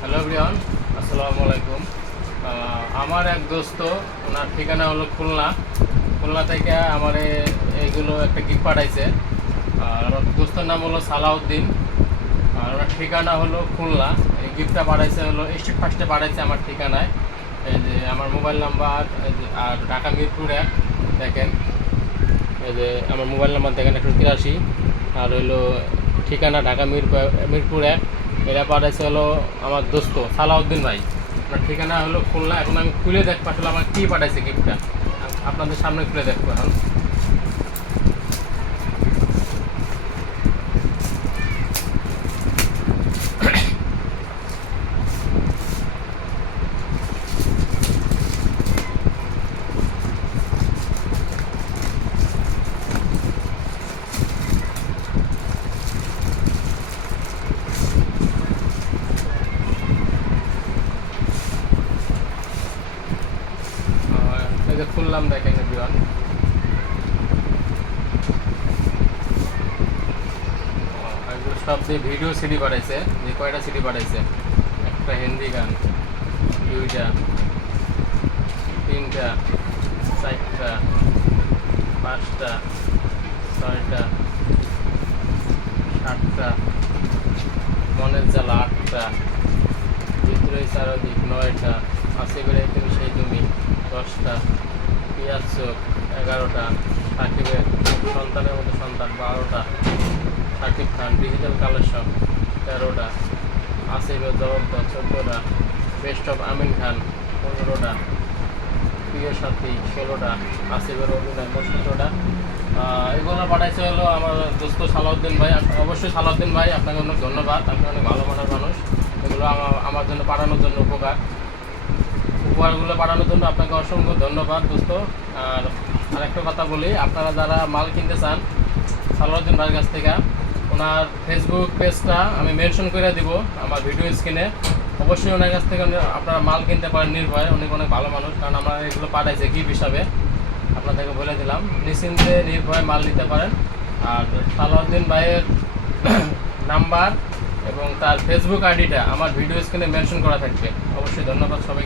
Hello Brian আসসালামু আলাইকুম আমার এক দোস্ত, ওনার ঠিকানা হলো খুলনা। খুলনা থেকে আমার এইগুলো একটা গিফট পাঠাইছে। আর দোস্তর নাম হলো সালাউদ্দিন। আর ওনার ঠিকানা হলো খুলনা। এই গিফটটা পাঠাইছে হলো স্ট্রিট ফার্স্টে পাঠাইছে আমার ঠিকানায়। এই যে আমার মোবাইল নাম্বার আর ঢাকা মিরপুর এক, দেখেন। এই যে আমার মোবাইল নাম্বার দেখেন, একশো তিরাশি। আর হইল ঠিকানা ঢাকা মিরপুর মিরপুর এক। এটা পাঠাইছে হলো আমার দোস্ত, সালাউদ্দিন ভাই। আপনার ঠিকানা হলো খুলনা, এখন আমি খুলে দেখব আসলে আমার কী পাঠাইছে গিফটটা আপনাদের সামনে খুলে দেখব এখন আর এই যে খুললাম, দেখেন এভরিওয়ান সব দিয়ে ভিডিও সিডি পাঠাইছে যে কয়টা সিডি পাঠাইছে একটা হিন্দি গান, দুইটা, তিনটা, চারটা, পাঁচটা, ছয়টা, সাতটা, মনের জ্বালা আটটা ভিতরে চারদিক নয়টা আছে বেড়ে তুমি সেই তুমি দশটা পিয়াজ এগারোটা, সাকিবের সন্তানের মতো সন্তান, বারোটা। সাকিব খান ডিজিটাল কালেকশন তেরোটা। আসিফের জবাবদার, চোদ্দোটা। বেস্ট অফ আমিন খান, পনেরোটা। প্রিয় সাথী, ষোলোটা। আসিফের অভিনয় সতেরোটা এগুলো পাঠাইছে হলো আমার দোস্ত সালাউদ্দিন ভাই। অবশ্যই সালাউদ্দিন ভাই, আপনাকে অনেক ধন্যবাদ। আপনি অনেক ভালো মানের মানুষ। এগুলো আমার জন্য পাঠানোর জন্য উপকার। উপহারগুলো পাঠানোর জন্য আপনাকে অসংখ্য ধন্যবাদ, দোস্ত। আর আরেকটা কথা বলি, আপনারা যারা মাল কিনতে চান সালাউদ্দিন ভাইয়ের কাছ থেকে, ওনার ফেসবুক পেজটা আমি মেনশন করে দিব আমার ভিডিও স্ক্রিনে অবশ্যই ওনার কাছ থেকে আপনারা মাল কিনতে পারেন, নির্ভয়। অনেক অনেক ভালো মানুষ, কারণ আমরা এগুলো পাঠাইছে গিফট হিসাবে। আপনাদেরকে বলে দিলাম, নিশ্চিন্তে নির্ভয় মাল নিতে পারেন। আর সালাউদ্দিন ভাইয়ের নাম্বার এবং তার ফেসবুক আইডিটা আমার ভিডিও স্ক্রিনে মেনশন করা থাকবে। অবশ্যই ধন্যবাদ সবাই